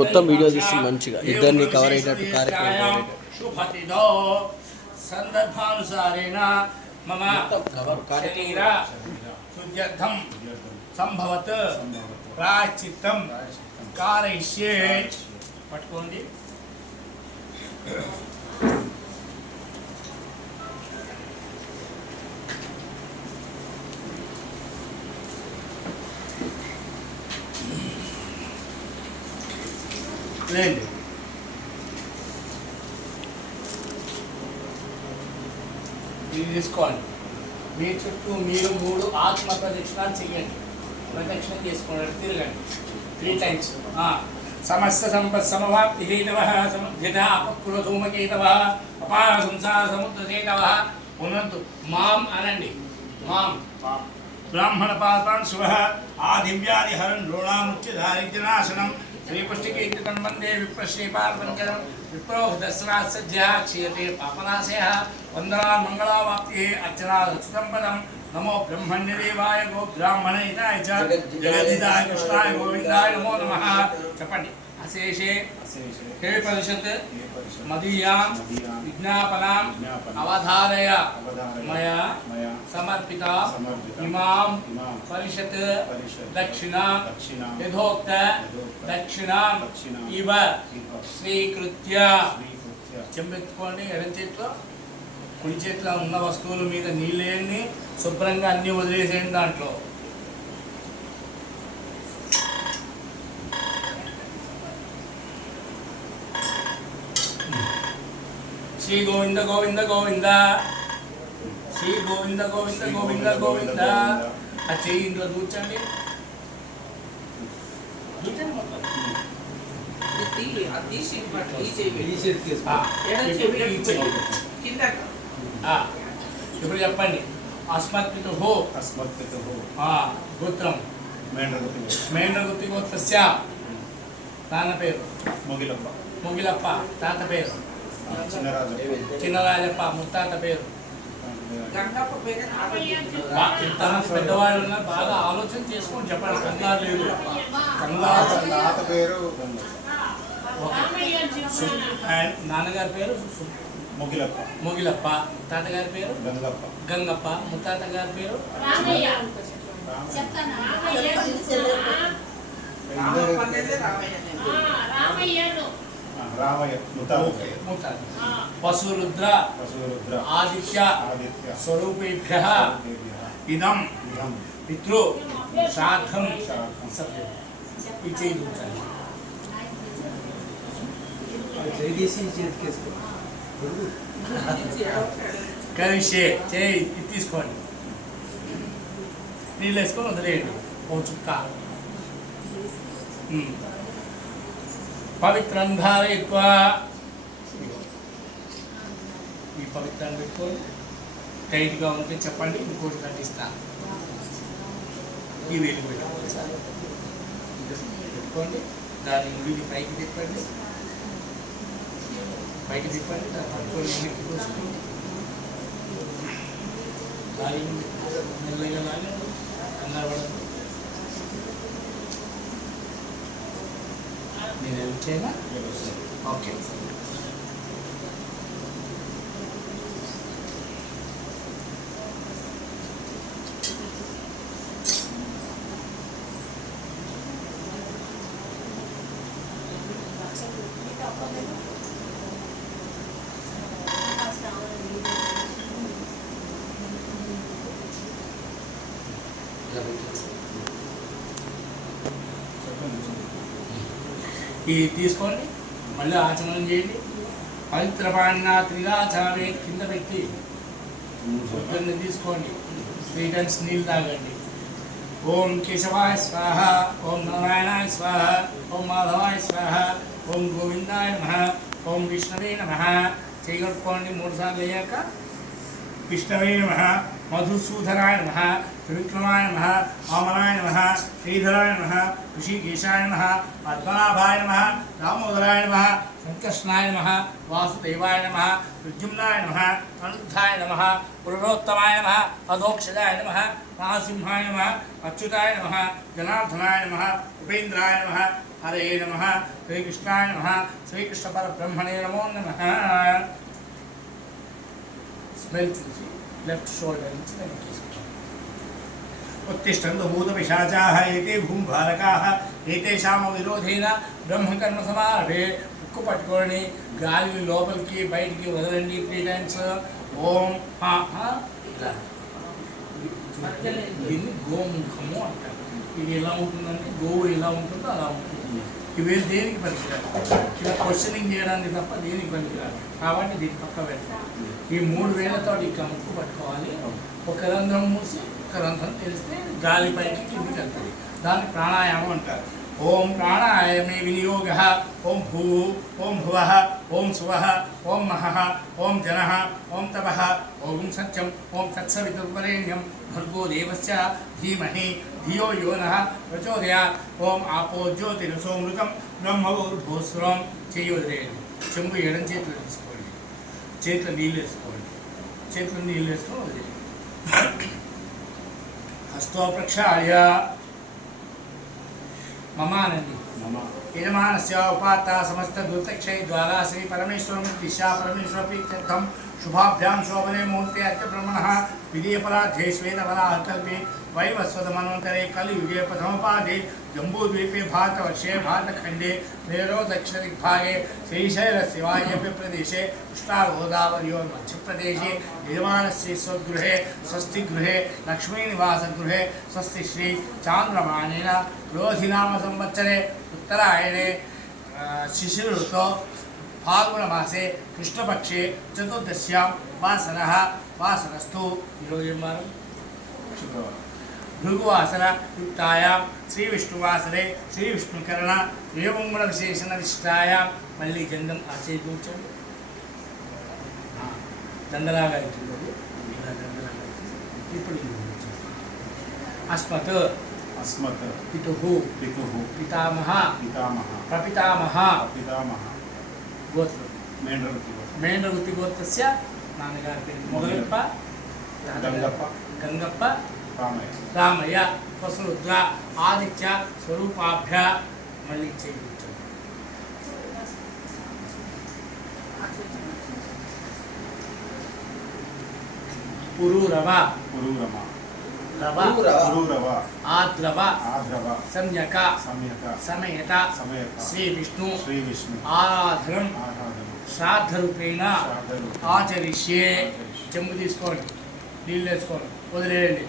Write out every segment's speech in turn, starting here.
మొత్తం వీడియో తీసి మంచిగా ఇద్దరిని కవర్ అయ్యేటట్టు కార్యక్రమం శుభతిథో సందర్భానుసారేణ మమ శరీర శుద్ధ్యర్థం సంభవత్ ప్రాయశ్చిత్తం కారయిష్యే. పట్టుకోండి. లేదు ఇది తీసుకోండి. మీ చుట్టూ మీరు 3 ఆత్మ ప్రదక్షిణాలు చెయ్యండి. ప్రదక్షిణ చేసుకోండి, తిరగండి 3 టైమ్స్. సమస్త సంపత్ సమవాప్తి హేతవ సమృద్ధిత అపక్రుల ధూమకేతవ అపార సంసార సముద్రసేతవ. ఉన్నంతు మాం అనండి. మాం బ్రాహ్మణ పాత్రాన్ శుభ ఆదివ్యాది హరన్ రోణాముచ్య దారిద్ర్యనాశనం శ్రీపుష్టికీర్తితం వందే విప్రశ్రీపార్పణకరం విప్రోహదస్రాసజ్జ క్షీయతే పాపనాశయ వందనాన్ మంగళావాప్తి అర్చనా రచితం పదం. నమో బ్రహ్మణ్యదేవాయ గో బ్రాహ్మణహితాయ చ జగద్ధితాయ కృష్ణాయ గోవిందాయ నమో నమః. చెప్పండి. అశేషే హే పరిషత్ మదీయాం విజ్ఞాపనాం అవధారయ మయా సమర్పిత ఇమాం పరిషత్ దక్షిణా యథోక్త దక్షిణా ఇవ స్వీకృత్య. చెంబెత్తుకోండి. ఎడం చేతిలో కుడి చేతిలో ఉన్న వస్తువుల మీద నీళ్ళేయండి. శుభ్రంగా అన్నీ వదిలేసేయండి. దాంట్లో శ్రీ గోవింద గోవింద గోవింద శ్రీ గోవింద గోవింద గోవింద గోవింద. ఆ చెయ్యి ఇంట్లో దూర్చండి. ఇప్పుడు చెప్పండి. అస్మత్పితు గోత్రం మేండ్రగుత్తి గోత్రస్య. నాన్న పేరు మొగిలప్ప. తాత పేరు చిన్నరాజప్ప. ముత్తాత పేరు పెద్దవాళ్ళు ఉన్నారు. బాగా ఆలోచన చేసుకొని చెప్పండి. కంగారు లేదు. నాన్నగారి పేరు మొగిలప్ప. తాతగారి పేరు గంగప్ప. ముత్తాత గారి పేరు వసురుద్ర ఆదిత్య స్వరూపేభ్యః ఇదం పితృ శ్రాద్ధం సభ్యం. ఈ చేయి కలిసే చేయి తీసుకోండి. నీళ్ళు వేసుకొని వదిలేయండి. ఓ చుక్క పవిత్రం ధారయిత్వా. ఈ పవిత్రాన్ని పెట్టుకొని టైట్గా ఉంటే చెప్పండి. ఇంకోటి కట్టిస్తాను. ఈ వేలు పెట్టుకోండి. సార్ పెట్టుకోండి. దాని ముడిని పైకి తిప్పండి. పైకి తిప్పండి. దాన్ని పట్టుకొని వెనక్కి పోసుకోండి. లాగి మెల్లగా లాగి కంగారు పడదు. నేను వచ్చేనా? ఓకే. ఇది తీసుకోండి. మళ్ళీ ఆచమనం చేయండి. పవిత్రపాణ్య త్రిరాచారే కింద పెట్టి పొద్దున్న తీసుకోండి. 3 టైమ్స్ నీళ్ళు తాగండి. ఓం కేశవాయ స్వాహ, ఓం నారాయణాయ స్వాహ, ఓం మాధవాయ స్వాహ, ఓం గోవిందాయ నమః, ఓం విష్ణవే నమః. చేయగొట్టుకోండి. 3 సార్లు అయ్యాక విష్ణవే నమః, मधुसूदनाय नमः त्रिविक्रमाय नमः वामनाय नमः श्रीधराय नमः ऋषिकेशाय नमः पद्मनाभाय नमः दामोदराय नमः संकर्षणाय नमः वासुदेवाय नमः प्रद्युम्नाय नमः अनिरुद्धाय नमः पुरुषोत्तमाय नमः अधोक्षजाय नमः महासिंहाय नमः अच्युताय नमः जनार्दनाय नमः उपेन्द्राय नमः हरे नमः श्रीकृष्णाय नमः श्रीकृष्णपरब्रह्मणे नमो नमः स्मेल चूसी लेफ्ट शोल्डर నుంచి उत्तिष्ठन्तु भूतपिशाचाः एते भूमिभारकाः एतेषां विरोधेन ब्रह्मकर्म समारभे ఉక్కు పట్టుకొని గాలి లోపలికి బయటికి వదలండి 3 టైమ్స్ ఓం ఇలా దీన్ని గోముఖము అంటారు. ఇది ఎలా ఉంటుందంటే గోవు ఎలా ఉంటుందో అలా ఉంటుంది. ఇవి దేనికి పనికిరాదు, ఇలా క్వశ్చనింగ్ చేయడానికి తప్ప దేనికి పనికిరాదు. కాబట్టి దీన్ని పక్క పెడతాం. ఈ 3 వేలతో ఇక ముక్కు పట్టుకోవాలి. ఒక రంధ్రం మూసి ఒక రంధ్రం తెలిస్తే గాలి పైకి కిందికి వెళ్తుంది. దాన్ని ప్రాణాయామం అంటారు. ఓం ప్రాణాయామే వినియోగ ఓం భూ ఓం భువ ఓం సువ ఓం మహ ఓం జన ఓం తప ఓం సత్యం ఓం తత్సవితుర్వరేణ్యం భర్గో దేవస్య ధీమహి ధియో యో నః ప్రచోదయాత్ ఓం ఆపో జ్యోతిరసోమృతం బ్రహ్మభూస్వరం చెయ్యి వదిలేయండి. చెంబు ఎడం చేతిలో తీసుకోండి, చేతిలో నీళ్ళు వేసుకోండి, చేతిలో నీళ్ళు వేసుకొని వదిలేయండి. హస్తో ప్రక్షాళ్య మమానండి యజమానస్య ఉపాత్త సమస్త దుర్తక్షయ ద్వారా శ్రీ పరమేశ్వరం దిశా పరమేశ్వర ప్రీత్యర్థం शुभाभ्यां शोभने मुहूर्ते अर्घ्य ब्रह्मणः विधेयपराधे श्वेतवराहकल्पे वैवस्वतमन्वन्तरे कलियुगे प्रथमपादे जम्बूद्वीपे भारतवर्षे भारतखण्डे मेरो दक्षिणदिग्भागे श्रीशैलस्य वायव्य प्रदेशे कृष्णागोदावर्योर्मध्यप्रदेशे यजमानस्य स्वगृहे स्वस्तिगृहे लक्ष्मीनिवासगृहे स्वस्ति श्री चान्द्रमानेन क्रोधिनाम संवत्सरे उत्तरायणे शिशिर ऋतौ फाल्गुनमासे कृष्णपक्षे चतुर्दश्यां वासरः वासरस्तु भृगुवासर युक्तायां श्रीविष्णुवासरे श्रीविष्णुकरण एवंगुण विशेषण विशिष्टायां मल्ली जंदम आचेतूचंడి దండలాగా ఇస్తుంది ఇప్పుడు అస్మత్ अस्मत् పితుః पितुः పితామహ पितामह ప్రపితామహ पितामह గోత్రం మేండ్రగుత్తి గోత్రస్య నాన్నగారి పేరు మొగలప్ప గంగప్ప గంగప్ప రామయ్య రామయ్య వసురుద్ర ఆదిత్య స్వరూపాభ్య మళ్ళీ చేయించు పురూరవ పురూరమ రవ పురూరవ ఆద్రవ ఆద్రవ సంయక సంయక సమయత సమయక శ్రీ విష్ణు ఆరాధనం శ్రాద్ధ రూపేణ ఆచరిష్యే. చెంబు తీసుకోండి, నీళ్ళు వేసుకోండి, వదిలేయండి.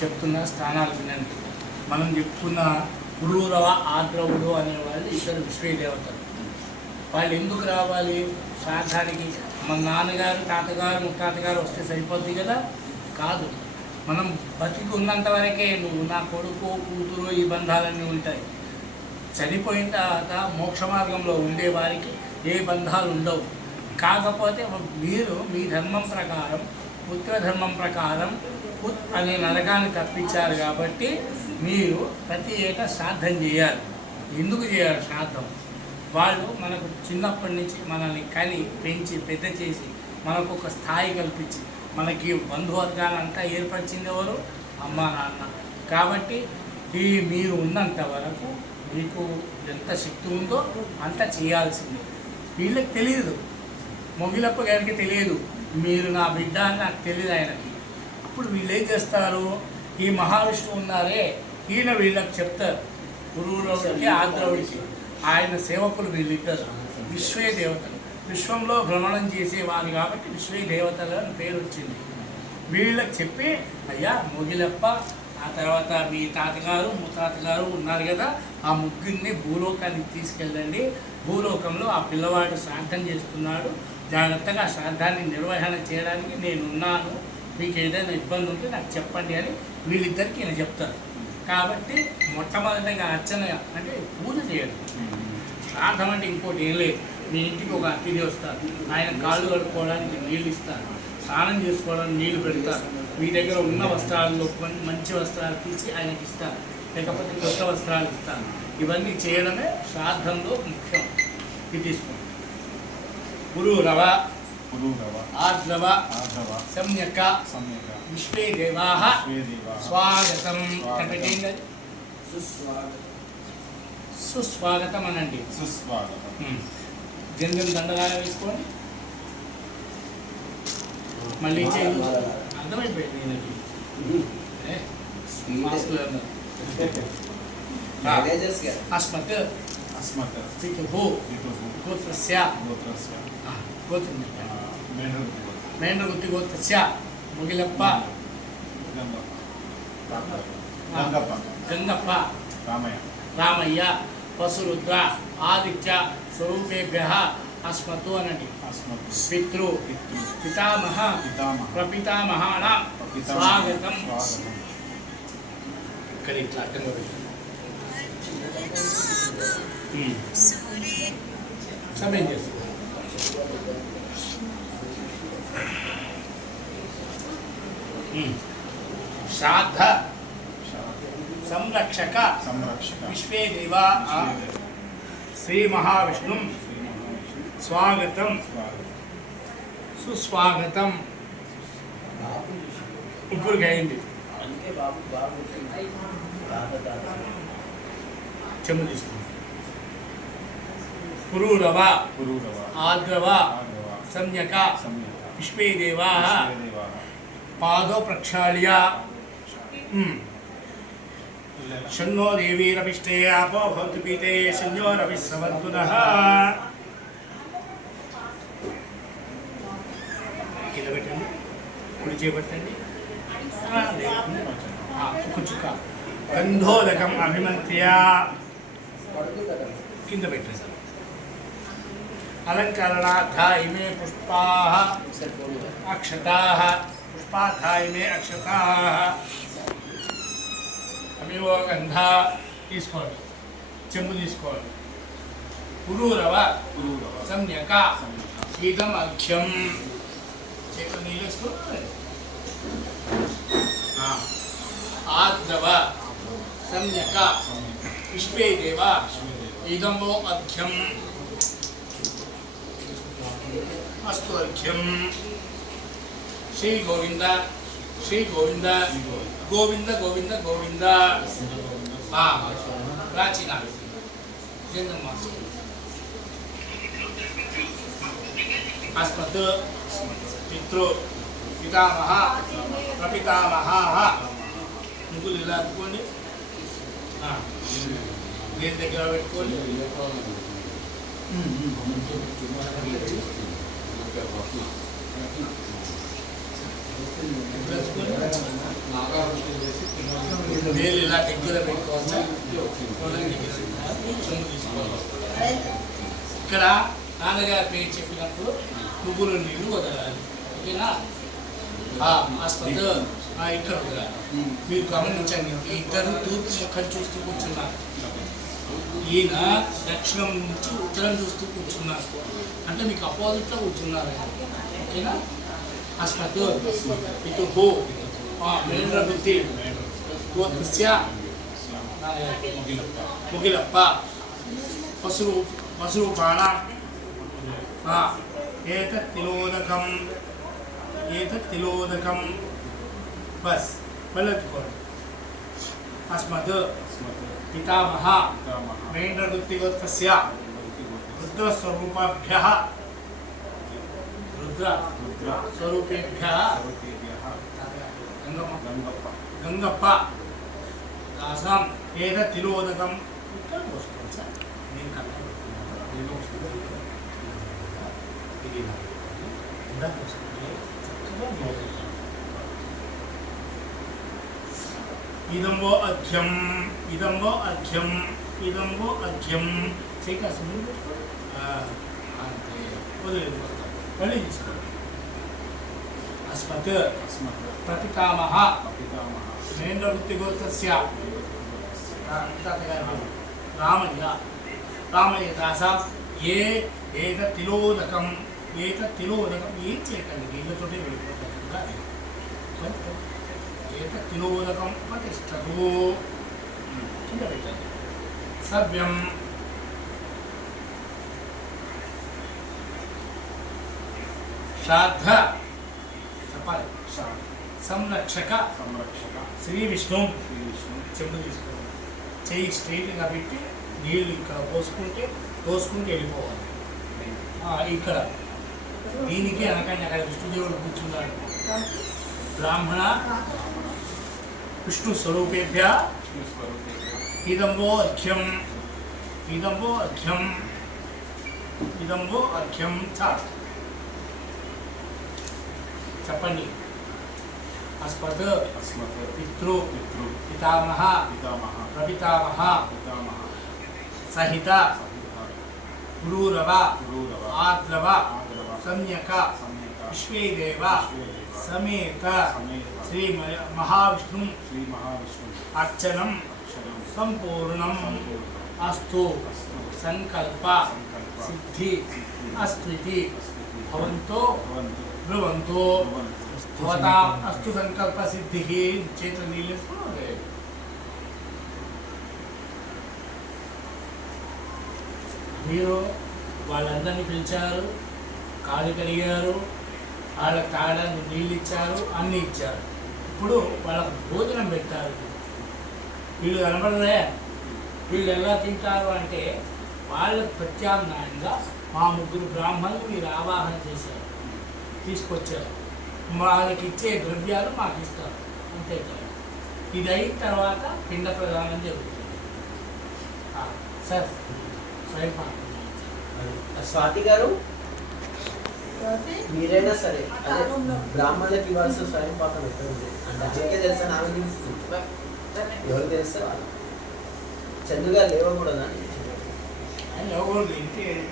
చెప్తున్న స్థానాలు వినండి. మనం చెప్పుకున్న పురూరవ ఆద్రవుడు అనేవాళ్ళు ఇద్దరు విశ్వదేవతలు. వాళ్ళు ఎందుకు రావాలి శ్రాద్ధానికి? మన నాన్నగారు తాతగారు ముత్తాతగారు వస్తే సరిపోద్ది కదా? కాదు, మనం బతికి ఉన్నంత వరకే నువ్వు నా కొడుకు కూతురు ఈ బంధాలన్నీ ఉంటాయి. చనిపోయిన తర్వాత మోక్ష మార్గంలో ఉండేవారికి ఏ బంధాలు ఉండవు. కాకపోతే మీరు మీ ధర్మం ప్రకారం పుత్రధర్మం ప్రకారం పుత్ అనే నరకాన్ని తప్పించారు కాబట్టి మీరు ప్రతి ఏటా శ్రాద్ధం చేయాలి. ఎందుకు చేయాలి శ్రాద్ధం? వాళ్ళు మనకు చిన్నప్పటి నుంచి మనల్ని కని పెంచి పెద్ద చేసి మనకు ఒక స్థాయి కల్పించి మనకి బంధువర్గాలంతా ఏర్పరిచింది ఎవరు? అమ్మ నాన్న. కాబట్టి ఈ మీరు ఉన్నంత వరకు మీకు ఎంత శక్తి ఉందో అంత చేయాల్సిందే. వీళ్ళకి తెలియదు, మొగిలప్ప గారికి తెలియదు మీరు నా బిడ్డ అని నాకు తెలియదు ఆయనకి. అప్పుడు వీళ్ళు ఏం చేస్తారు? ఈ మహావిష్ణువు ఉన్నారే ఈయన వీళ్ళకి చెప్తారు, పురూరవుడికి ఆంధ్రవుడికి. ఆయన సేవకులు వీళ్ళిద్దరు విశ్వే దేవతలు, విశ్వంలో భ్రమణం చేసేవారు కాబట్టి విశ్వే దేవతలు అని పేరు వచ్చింది. వీళ్ళకి చెప్పి అయ్యా మొగిలప్ప, ఆ తర్వాత మీ తాతగారు ముత్తాతగారు ఉన్నారు కదా, ఆ ముగ్గురిని భూలోకానికి తీసుకెళ్ళండి. భూలోకంలో ఆ పిల్లవాడు శ్రాద్ధం చేస్తున్నాడు, జాగ్రత్తగా శ్రాద్ధాన్ని నిర్వహణ చేయడానికి నేనున్నాను, మీకు ఏదైనా ఇబ్బంది ఉంటే నాకు చెప్పండి అని వీళ్ళిద్దరికి నేను చెప్తాను. కాబట్టి మొట్టమొదటిగా అర్చన అంటే పూజ చేయాలి. శ్రాద్ధం అంటే ఇంకోటి ఏం లేదు. మీ ఇంటికి ఒక అతిథి వస్తారు, ఆయన కాళ్ళు కడుక్కోవడానికి నీళ్ళు ఇస్తారు, స్నానం చేసుకోవడానికి నీళ్లు పెడతారు, మీ దగ్గర ఉన్న వస్త్రాల్లో మంచి వస్త్రాలు తీసి ఆయనకి ఇస్తారు, లేకపోతే కొత్త వస్త్రాలు ఇస్తారు. ఇవన్నీ చేయడమే శ్రాద్ధంలో ముఖ్యం. ఇది తీసుకోండి. పురూరవ ఆర్ద్రవ సమ్యక విశ్వే దేవాః స్వాగతం. పెట్టండి, సుస్వాగతం అనండి. జన్మం దండలాగా వేసుకోండి. మళ్ళీ చేయండి. అర్థమైపోయింది ఈయనకి. అస్మత్ పితుః గోత్రస్య మేండ్రగుత్తి గోత్రస్య ముగిలప్ప గంగప్ప రామయ్య పశురుద్ర ఆదిత్య స్వరూపేభ్యః అస్మత్తు అనండి. పితృ పితామహ ప్రపితామహానాం స్వాగతం. ఇక్కడ ఇట్లా అడ్డంగా పెట్టండి. సమయం చేస్తుంది. శ్రాద్ధ సంరక్షక విశ్వే దేవా శ్రీ మహావిష్ణు స్వాగతం సుస్వాగతం. ముగ్గురికి అయింది. చెమ్ము తీసుకుంది. పురూరవ ఆర్ద్రవ సమ్యక విశ్వే దేవాః పాదో ప్రక్షాళ్య షణ్ణో దేవీరవిష్టే ఆపో భవతు పీతే సంజో రవిస్రవంతునః. కింద పెట్టండి, కుడి చేపట్టండి. ఒక చుక్క గంధోదకం అభిమంత్య కింద పెట్టండి. అలంకరణార్థాయ మే పుష్పాః అక్షతాః పుష్పార్థాయ మే అక్షతాః అమివో గంధ తీసుకోండి. చెంబు తీసుకోండి. పురూరవ సమ్యక ఇదం అఖ్యం. చేతులు నీళ్ళు వేసుకోండి. ఆర్ద్రవ సమ్యక విశ్వే దేవ ఇదమో అఖ్యం అస్తు అఖ్యం. శ్రీ గోవింద శ్రీ గోవింద గోవింద గోవింద గోవింద. ప్రాచీన అస్మత్ పితృ పితామహ ప్రపితామహాః. ముగ్గులు ఇలా పెట్టుకోండి. దేని దగ్గర పెట్టుకోండి. వేలు ఇలా దగ్గర పెట్టుకోవచ్చు. ఇక్కడ నాన్నగారి పేరు చెప్పినప్పుడు ముగ్గురు నీళ్ళు వదలాలి. ఓకేనా? ఆస్పత్రి ఇక్కడ వదలాలి. మీరు గమనించండి, ఇద్దరు తూర్పు ముఖం చూస్తూ కూర్చున్నారు. ఈయన దక్షిణం నుంచి ఉత్తరం చూస్తూ కూర్చున్నారు. అంటే మీకు అపోజిట్లో కూర్చున్నారు. ఓకేనా? అస్మత్ పితుః మేండ్రగుత్తి గోత్రస్య ముగిలప్ప పశురూపాణాం ఏతత్ తిలోదకం బస్ వెళ్ళెత్తుకోండి. అస్మత్ పితామహ మేండ్రగుత్తి గోత్రస్య రుద్రస్వరూపాభ్యః స్వరూపేభ్యః గంగప్ప దాసాం ఏతత్ తిలోదకం. ఇక్కడ పోసుకోండి సార్. నేను ఇదంబో అధ్యం ఇదంబో అధ్యం ఇదంబో అధ్యం. అంతే వదిలేదు. మళ్ళీ తీసుకోండి. అస్మత్ अस्मत् ప్రపితామహ पितामह మహేంద్రవృత్తి గోత్రస్య రామయ్య రామయ్య దాస ఏ ఏతతిలోదకం ఏం చేయకండి వీళ్ళతోటి వెళ్ళిపోతారు. ఏతతిలోదకం ప్రతిష్టదు కింద పెట్టండి. సవ్యం శ్రాద్ధ చెప్పాలి. సంరక్షక संरक्षक శ్రీ విష్ణు श्री विष्णु చెంబు తీసుకోవాలి. చెయ్యి స్ట్రైట్గా పెట్టి నీళ్ళు ఇక్కడ పోసుకుంటే వెళ్ళిపోవాలి. ఇక్కడ దీనికి అనకండి అక్కడ విష్ణుదేవుడు కూర్చున్నాడు. బ్రాహ్మణ విష్ణు స్వరూపేభ్య विष्णु स्वरूपेभ्यः ఇదంబో అర్ఘ్యం చ చెప్పండి. అస్మత్ अस्मत् పితృ पितृ పితామహ पितामह ప్రపితామహ पितामह సహిత सहित గురూరవ गुरुरव ఆద్రవ आदरव సంజ్ఞక सम्यक విశ్వేదేవ विश्वेदेव సమేత समेत శ్రీ మహావిష్ణు श्री महाविष्णु అర్చనం अक्षरं సంపూర్ణం सम्पूर्णम् అస్తు अस्तु సంకల్ప संकल्प సిద్ధి सिद्धि అస్తితి अस्तिति భవంతో भवन्तु బ్రువంతో भवन्तु భవతాం అస్తు సంకల్ప సిద్ధి. చేతులు నీళ్ళేసుకోవాలి. మీరు వాళ్ళందరినీ పిలిచారు, కాళ్ళు కడిగారు, వాళ్ళకి తాగడానికి నీళ్ళు ఇచ్చారు, అన్నీ ఇచ్చారు. ఇప్పుడు వాళ్ళకు భోజనం పెట్టారు. వీళ్ళు కనబడలే. వీళ్ళు ఎలా తింటారు అంటే వాళ్ళకు ప్రత్యామ్నాయంగా మా ముగ్గురు బ్రాహ్మణులు మీరు ఆవాహన చేశారు, తీసుకొచ్చారు. వాళ్ళకి ఇచ్చే ద్రవ్యాలు మాకు ఇస్తారు, అంతేకాదు. ఇది అయిన తర్వాత పిండ ప్రదానం జరుగుతుంది. సార్ స్వయం స్వాతి గారు మీరైనా సరే అదే బ్రాహ్మణులకు ఇవ్వాల్సిన స్వయం పాకం ఎక్కడ ఉంది అంటే అందుకే తెలుసా నాకు తెలుస్తుంది. ఎవరు తెలిస్తే వాళ్ళు చందు గారు లేవకూడదా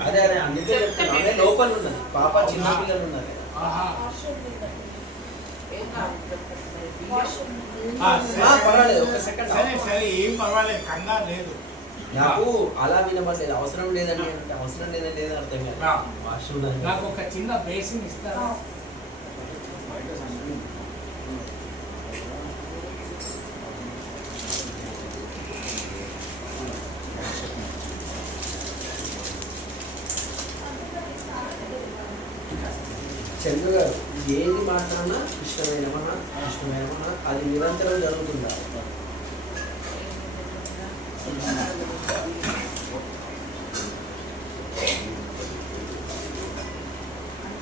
అదే అదే అందుకే చెప్తాను. అదే లోపల ఉన్నది పాప చిన్న పిల్లలు ఉన్నారు. పర్వాలేదు ఒక సెకండ్. సరే సరే ఏం పర్వాలేదు, కంగారు లేదు. నాకు అలా వినపడలేదు. అవసరం లేదండి అంటే అవసరం లేదండి ఏదో అర్థం కాదు. వాష్రూమ్ నాకు ఒక చిన్న బేసిన్ ఇస్తారా? చంద్రు గారు ఏది మాట్లాడినా ఇష్టమైన అది నిరంతరం జరుగుతుందా?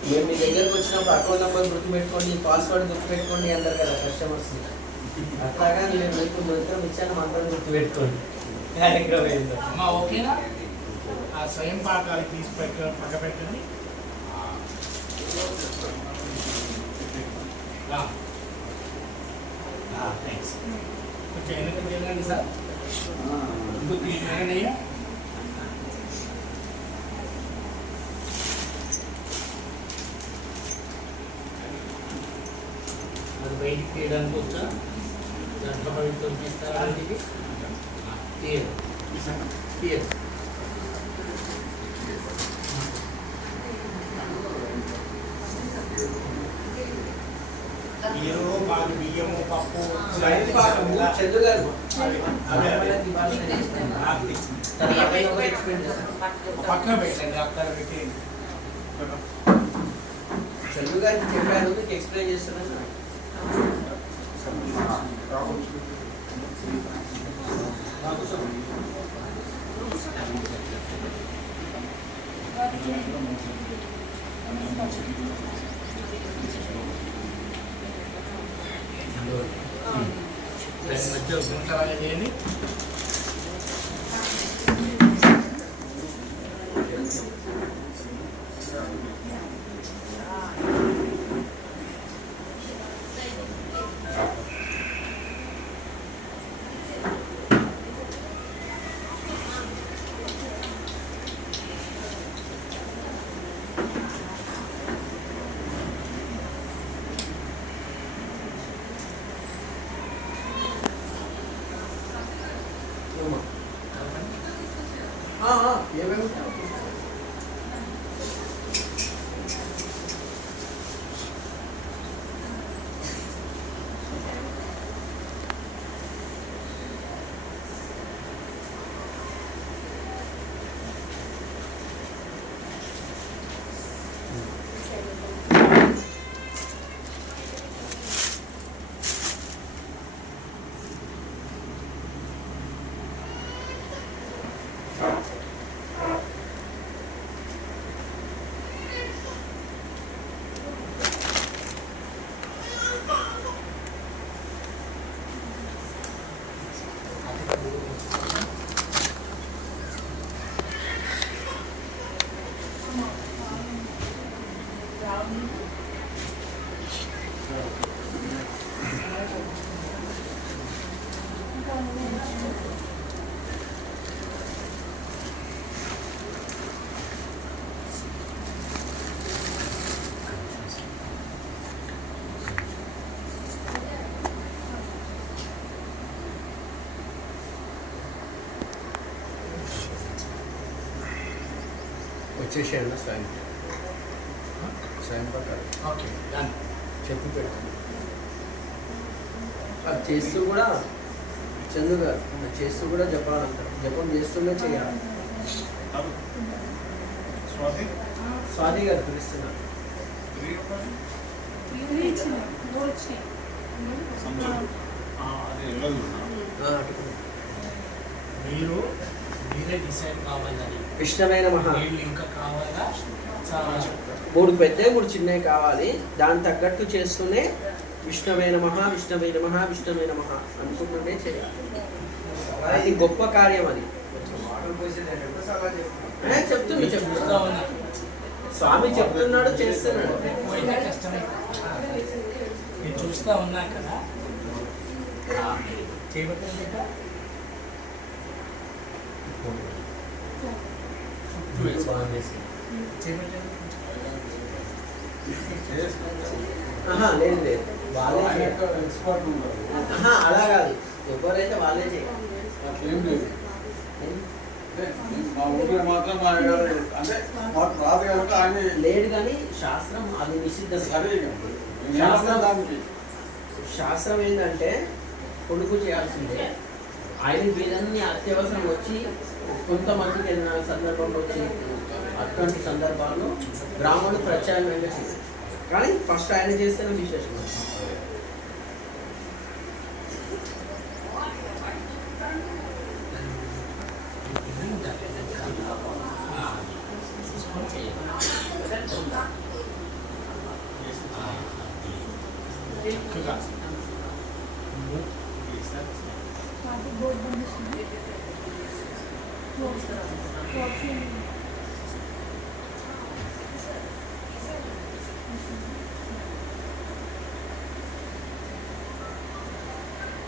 మేము మీ దగ్గరకు వచ్చినప్పుడు అకౌంట్ నెంబర్ గుర్తుపెట్టుకోండి, పాస్వర్డ్ గుర్తుపెట్టుకోండి అంటారు కదా కస్టమర్స్. అట్లాగా నేను మీకు మొత్తం ఇచ్చాను, మాత్రం గుర్తుపెట్టుకోండి. కార్యక్రమం ఏంటో అమ్మా ఓకేనా? ఆ స్వయం పాకాలు తీసి పక్క పెట్టండి. థ్యాంక్స్. కొంచెం వెనక్కి వెళ్ళండి సార్. కొద్దిగా అది బయటికి తీయడానికి వచ్చా, దాంట్లో పవిత్రం తీస్తారా? బయటికి తీయదు తీయదు. బియ్యము పాలు, బియ్యము పప్పు, స్వయం పాకము చంద్రు గారు పక్కన పెట్టండి, అక్కడ పెట్టి. చంద్రు గారికి చెప్పాను, మీకు ఎక్స్ప్లెయిన్ చేస్తున్నాను. మధ్య గుంటలాగా చేయండి. ఏమేమి ఉంటాయి? వచ్చేసేయండి స్వయం పట్టాలి ఓకే డన్. చెప్పి పెట్టండి. అది చేస్తూ కూడా చందు గారు అది చేస్తూ కూడా జపాలంటారు. జపం చేస్తూనే చేయాలి. స్వాతి గారు పిలుస్తున్నారు. మీరు మీరే డిసైడ్ కావాలని విష్ణవైన మహా వీళ్ళు ఇంకా కావాలా చాలా 3 పెద్దవి 3 చిన్నవి కావాలి. దాని తగ్గట్టు చేస్తూనే విష్ణవైన మహా విష్ణవైన మహా విష్ణవైన మహా అనుకుంటూనే చేయాలి. అది గొప్ప కార్యం. అది చెప్తున్నా చూస్తా ఉన్నా స్వామి చెప్తున్నాడు, చేస్తున్నాడు. ఎక్కువైతే కష్టమే. నేను చూస్తా ఉన్నా కదా చేయబట్టండి లేదు లేదు వాళ్ళే అలా కాదు. ఎవరైతే వాళ్ళే చేయాలి. మా ఊరిలో మాత్రం అంటే మాకు రాదు కాబట్టి ఆయన లేదు కానీ శాస్త్రం అది నిషిద్ధం. సరే శాస్త్రం ఏంటంటే కొడుకు చేయాల్సిందే. ఆయన వీళ్ళన్నీ అత్యవసరం వచ్చి కొంతమందికి ఏదైనా సందర్భంలో వచ్చి అటువంటి సందర్భాల్లో బ్రాహ్మణుడు ప్రత్యామ్నాయంగా చేయాలి. కానీ ఫస్ట్ ఆయన చేస్తేనే విశేషం. చక్కగా बोर्ड बंद